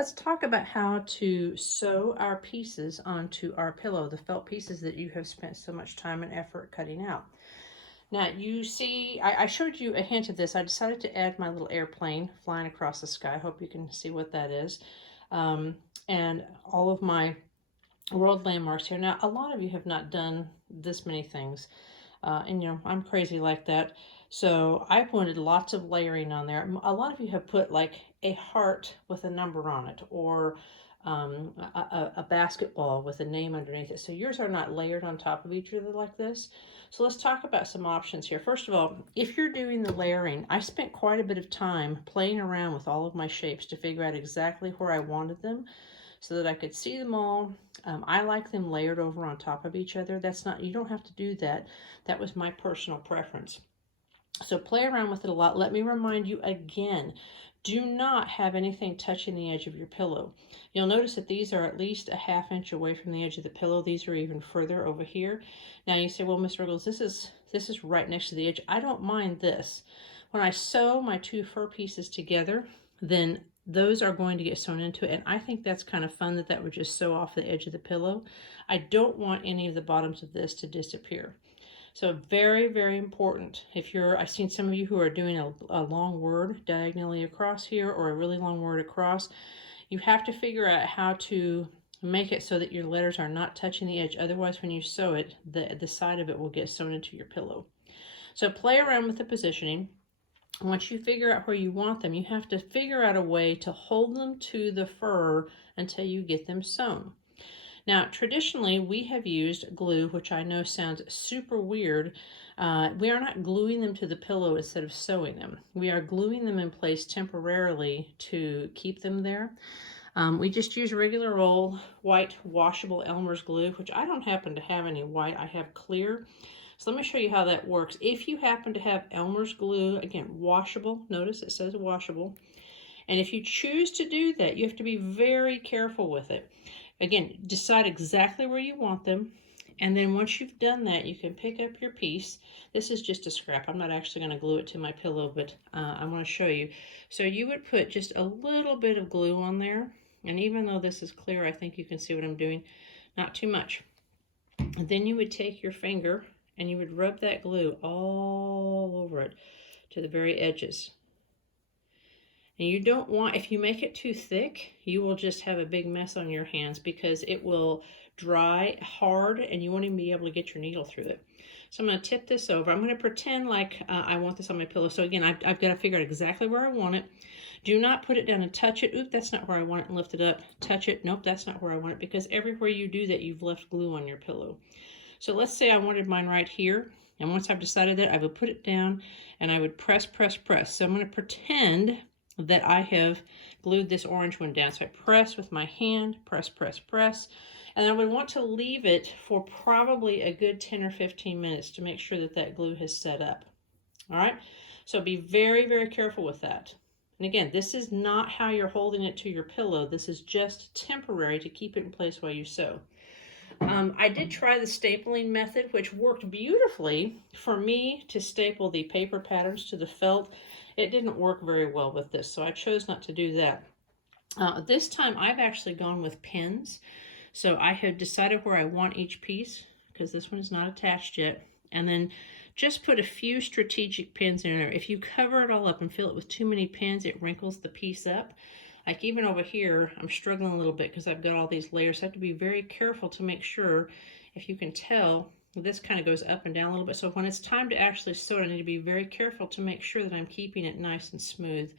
Let's talk about how to sew our pieces onto our pillow, the felt pieces that you have spent so much time and effort cutting out. Now, you see, I showed you a hint of this. I decided to add my little airplane flying across the sky. I hope you can see what that is. And all of my world landmarks here. Now, a lot of you have not done this many things. And I'm crazy like that. So I wanted lots of layering on there. A lot of you have put like a heart with a number on it, or a basketball with a name underneath it. So yours are not layered on top of each other like this. So let's talk about some options here. First of all, if you're doing the layering, I spent quite a bit of time playing around with all of my shapes to figure out exactly where I wanted them so that I could see them all. I like them layered over on top of each other. That's not, you don't have to do that. That was my personal preference. So play around with it a lot. Let me remind you again, do not have anything touching the edge of your pillow. You'll notice that these are at least a ½ inch away from the edge of the pillow. These are even further over here. Now you say, well, Miss Ruggles, this is right next to the edge. I don't mind this. When I sew my two fur pieces together, then those are going to get sewn into it. And I think that's kind of fun that would just sew off the edge of the pillow. I don't want any of the bottoms of this to disappear. So very, very important. I've seen some of you who are doing a long word diagonally across here, or a really long word across. You have to figure out how to make it so that your letters are not touching the edge. Otherwise, when you sew it, the side of it will get sewn into your pillow. So play around with the positioning. Once you figure out where you want them, you have to figure out a way to hold them to the fur until you get them sewn. Now, traditionally, we have used glue, which I know sounds super weird. We are not gluing them to the pillow instead of sewing them. We are gluing them in place temporarily to keep them there. We just use regular old white washable Elmer's glue, which I don't happen to have any white. I have clear. So let me show you how that works. If you happen to have Elmer's glue, again, washable, notice it says washable. And if you choose to do that, you have to be very careful with it. Again, decide exactly where you want them. And then once you've done that, you can pick up your piece. This is just a scrap. I'm not actually going to glue it to my pillow, but I want to show you. So you would put just a little bit of glue on there. And even though this is clear, I think you can see what I'm doing. Not too much. And then you would take your finger and you would rub that glue all over it to the very edges. And you don't want, if you make it too thick, you will just have a big mess on your hands because it will dry hard and you won't even be able to get your needle through it. So I'm going to tip this over. I'm going to pretend like I want this on my pillow. So again, I've got to figure out exactly where I want it. Do not put it down and touch it. Oop, that's not where I want it, and lift it up. Touch it. Nope, that's not where I want it, because everywhere you do that, you've left glue on your pillow. So let's say I wanted mine right here. And once I've decided that, I would put it down and I would press, press, press. So I'm going to pretend that I have glued this orange one down. So I press with my hand, press, press, press. And I would want to leave it for probably a good 10 or 15 minutes to make sure that that glue has set up. All right, so be very, very careful with that. And again, this is not how you're holding it to your pillow. This is just temporary to keep it in place while you sew. I did try the stapling method, which worked beautifully for me to staple the paper patterns to the felt. It didn't work very well with this, so I chose not to do that. This time I've actually gone with pins. So I have decided where I want each piece, because this one is not attached yet, and then just put a few strategic pins in there. If you cover it all up and fill it with too many pins, it wrinkles the piece up. Like even over here, I'm struggling a little bit because I've got all these layers. So I have to be very careful to make sure, if you can tell, this kind of goes up and down a little bit. So when it's time to actually sew it, I need to be very careful to make sure that I'm keeping it nice and smooth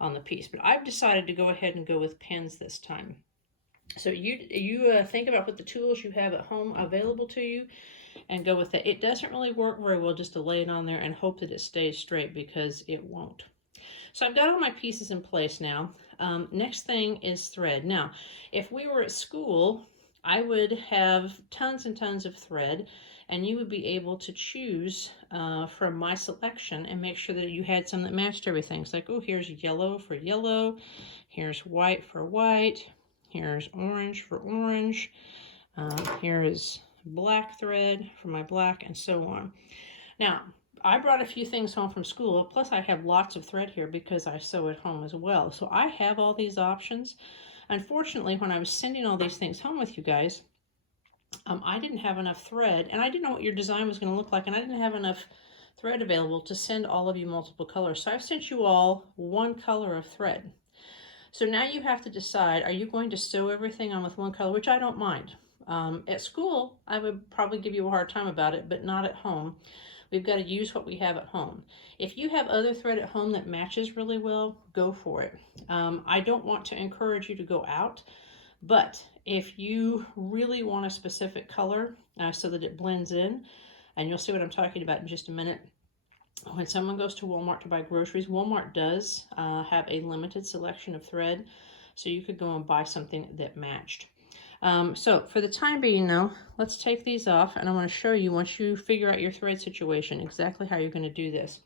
on the piece. But I've decided to go ahead and go with pins this time. So you think about what the tools you have at home available to you and go with it. It doesn't really work very well just to lay it on there and hope that it stays straight, because it won't. So I've got all my pieces in place now. Next thing is thread. Now, if we were at school, I would have tons and tons of thread, and you would be able to choose from my selection and make sure that you had some that matched everything. It's like, oh, here's yellow for yellow, here's white for white, here's orange for orange, here is black thread for my black, and so on. Now, I brought a few things home from school, plus I have lots of thread here because I sew at home as well. So I have all these options. Unfortunately, when I was sending all these things home with you guys, I didn't have enough thread, and I didn't know what your design was going to look like, and I didn't have enough thread available to send all of you multiple colors. So I've sent you all one color of thread. So now you have to decide, are you going to sew everything on with one color, which I don't mind. At school, I would probably give you a hard time about it, but not at home. We've got to use what we have at home. If you have other thread at home that matches really well, go for it. I don't want to encourage you to go out, but if you really want a specific color so that it blends in, and you'll see what I'm talking about in just a minute, when someone goes to Walmart to buy groceries, Walmart does have a limited selection of thread, so you could go and buy something that matched. So for the time being though, let's take these off, and I want to show you, once you figure out your thread situation, exactly how you're going to do this.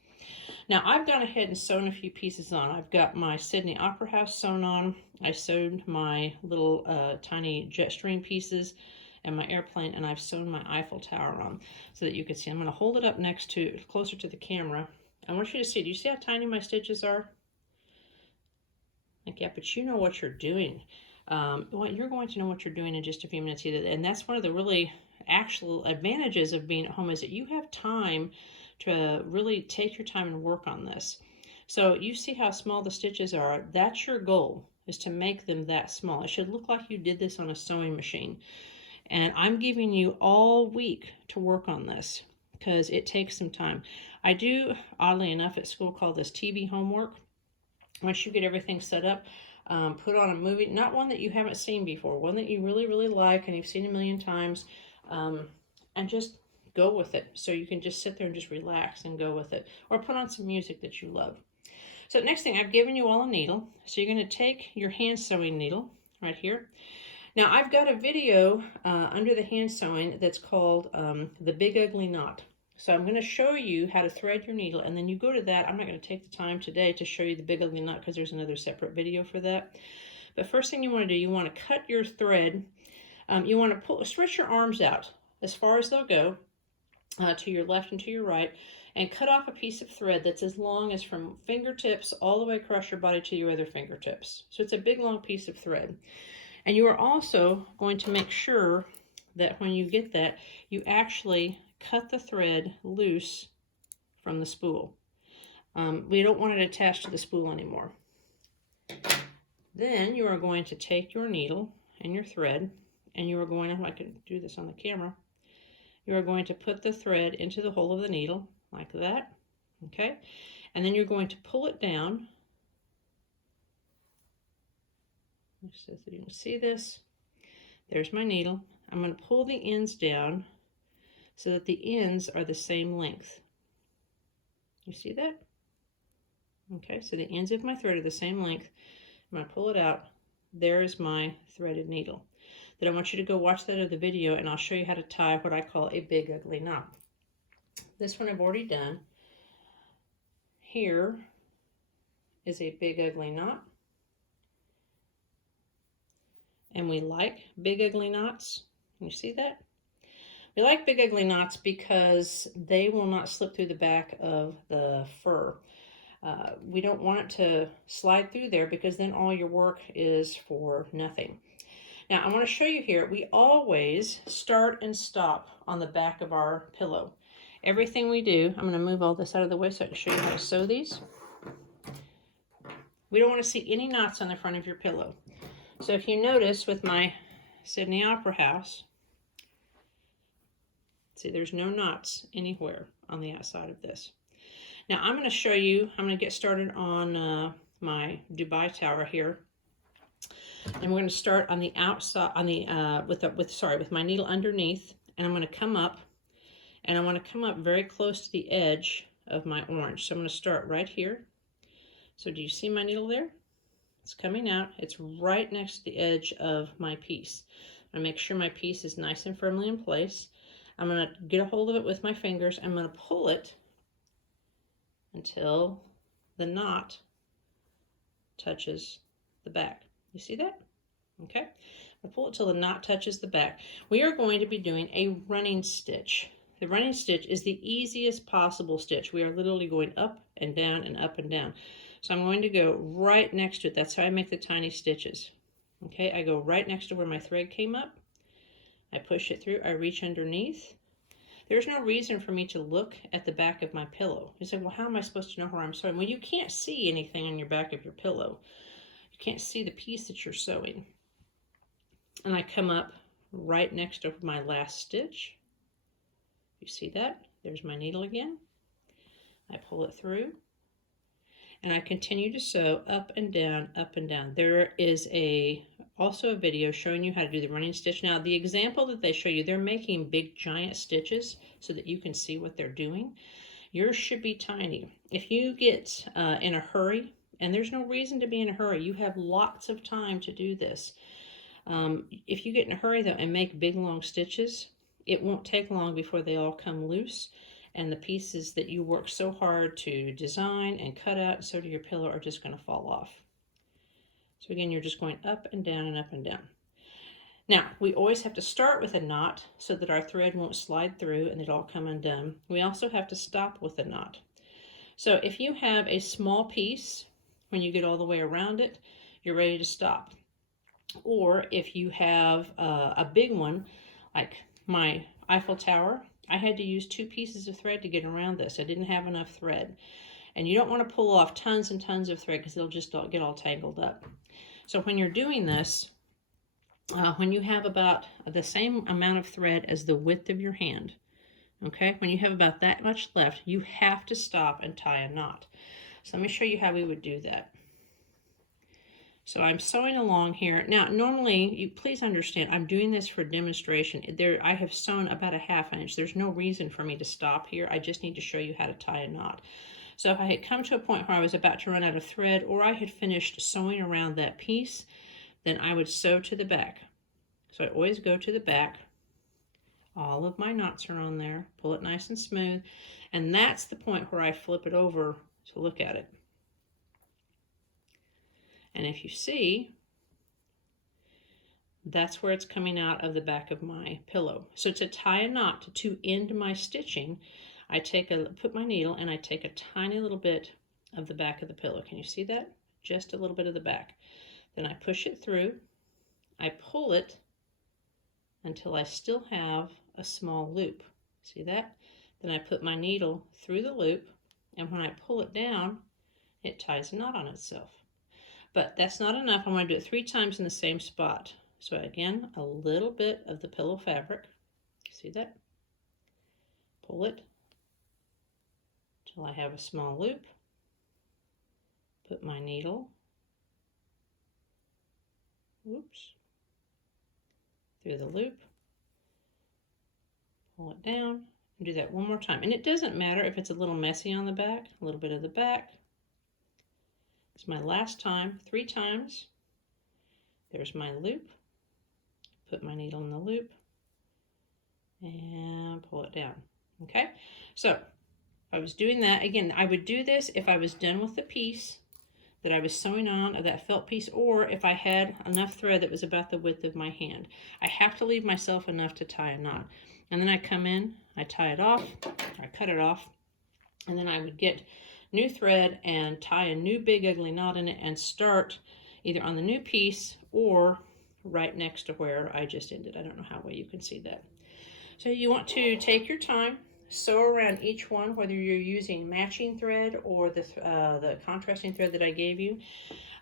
Now I've gone ahead and sewn a few pieces on. I've got my Sydney Opera House sewn on. I sewed my little tiny jet stream pieces and my airplane, and I've sewn my Eiffel Tower on so that you can see. I'm going to hold it up closer to the camera. I want you to see, do you see how tiny my stitches are? Like, yeah, but you know what you're doing. You're going to know what you're doing in just a few minutes either. And that's one of the really actual advantages of being at home, is that you have time to really take your time and work on this. So you see how small the stitches are. That's your goal, is to make them that small. It should look like you did this on a sewing machine. And I'm giving you all week to work on this because it takes some time. I do, oddly enough, at school call this TV homework. Once you get everything set up, put on a movie, not one that you haven't seen before, one that you really, really like and you've seen a million times, and just go with it. So you can just sit there and just relax and go with it. Or put on some music that you love. So next thing, I've given you all a needle. So you're going to take your hand sewing needle right here. Now I've got a video under the hand sewing that's called The Big Ugly Knot. So I'm going to show you how to thread your needle, and then you go to that. I'm not going to take the time today to show you the Big Ugly Knot because there's another separate video for that. But first thing you want to do, you want to cut your thread. You want to stretch your arms out as far as they'll go to your left and to your right, and cut off a piece of thread that's as long as from fingertips all the way across your body to your other fingertips. So it's a big long piece of thread. And you are also going to make sure that when you get that, you actually cut the thread loose from the spool. We don't want it attached to the spool anymore. Then you are going to take your needle and your thread, and you are going to, I can do this on the camera, you are going to put the thread into the hole of the needle like that, okay? And then you're going to pull it down. So that you can see this. There's my needle. I'm going to pull the ends down so that the ends are the same length. You see that? Okay, so the ends of my thread are the same length. I'm going to pull it out. There's my threaded needle. Then I want you to go watch that other video, and I'll show you how to tie what I call a big ugly knot. This one I've already done. Here is a big ugly knot. And we like big ugly knots. Can you see that? We like big ugly knots because they will not slip through the back of the fur. We don't want it to slide through there because then all your work is for nothing. Now I want to show you here, we always start and stop on the back of our pillow. Everything we do, I'm going to move all this out of the way so I can show you how to sew these. We don't want to see any knots on the front of your pillow. So if you notice with my Sydney Opera House, see there's no knots anywhere on the outside of this. Now I'm going to show you, I'm going to get started on my Dubai Tower here. And we're going to start on the outside, on the, with my needle underneath, and I'm going to come up, and I want to come up very close to the edge of my orange. So I'm going to start right here. So do you see my needle there? It's coming out. It's right next to the edge of my piece. I make sure my piece is nice and firmly in place. I'm going to get a hold of it with my fingers. I'm going to pull it until the knot touches the back. You see that? Okay. I pull it till the knot touches the back. We are going to be doing a running stitch. The running stitch is the easiest possible stitch. We are literally going up and down and up and down. So I'm going to go right next to it. That's how I make the tiny stitches. Okay, I go right next to where my thread came up. I push it through, I reach underneath. There's no reason for me to look at the back of my pillow. You say, well, how am I supposed to know where I'm sewing? Well, you can't see anything on your back of your pillow. You can't see the piece that you're sewing. And I come up right next to my last stitch. You see that? There's my needle again. I pull it through. And I continue to sew up and down, up and down. There is also a video showing you how to do the running stitch. Now, the example that they show you, they're making big giant stitches so that you can see what they're doing. Yours should be tiny. If you get in a hurry, and there's no reason to be in a hurry, you have lots of time to do this. If you get in a hurry though and make big long stitches, it won't take long before they all come loose, and the pieces that you work so hard to design and cut out and sew to your pillow are just going to fall off. So again, you're just going up and down and up and down. Now, we always have to start with a knot so that our thread won't slide through and it'll all come undone. We also have to stop with a knot. So if you have a small piece, when you get all the way around it, you're ready to stop. Or if you have a big one, like my Eiffel Tower, I had to use 2 pieces of thread to get around this. I didn't have enough thread. And you don't want to pull off tons and tons of thread because it'll just get all tangled up. So when you're doing this, when you have about the same amount of thread as the width of your hand, okay, when you have about that much left, you have to stop and tie a knot. So let me show you how we would do that. So I'm sewing along here. Now, normally, please understand, I'm doing this for demonstration. I have sewn about a 1/2 inch. There's no reason for me to stop here. I just need to show you how to tie a knot. So if I had come to a point where I was about to run out of thread, or I had finished sewing around that piece, then I would sew to the back. So I always go to the back. All of my knots are on there. Pull it nice and smooth. And that's the point where I flip it over to look at it. And if you see, that's where it's coming out of the back of my pillow. So to tie a knot, to end my stitching, I put my needle and I take a tiny little bit of the back of the pillow. Can you see that? Just a little bit of the back. Then I push it through. I pull it until I still have a small loop. See that? Then I put my needle through the loop, and when I pull it down, it ties a knot on itself. But that's not enough. I want to do it 3 times in the same spot. So again, a little bit of the pillow fabric. See that? Pull it till I have a small loop. Put my needle, through the loop. Pull it down and do that one more time. And it doesn't matter if it's a little messy on the back, a little bit of the back. It's my last time, 3 times. There's my loop. Put my needle in the loop and pull it down. Okay, so if I was doing that, again, I would do this if I was done with the piece that I was sewing on, of that felt piece, or if I had enough thread that was about the width of my hand. I have to leave myself enough to tie a knot. And then I come in, I tie it off, I cut it off, and then I would get new thread and tie a new big ugly knot in it and start either on the new piece or right next to where I just ended. I don't know how well you can see that. So you want to take your time, sew around each one, whether you're using matching thread or the contrasting thread that I gave you.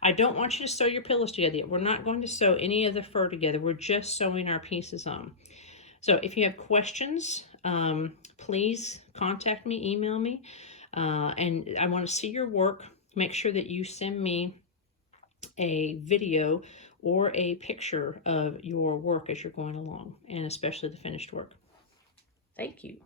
I don't want you to sew your pillows together yet. We're not going to sew any of the fur together. We're just sewing our pieces on. So if you have questions, please contact me, email me. And I want to see your work. Make sure that you send me a video or a picture of your work as you're going along, and especially the finished work. Thank you.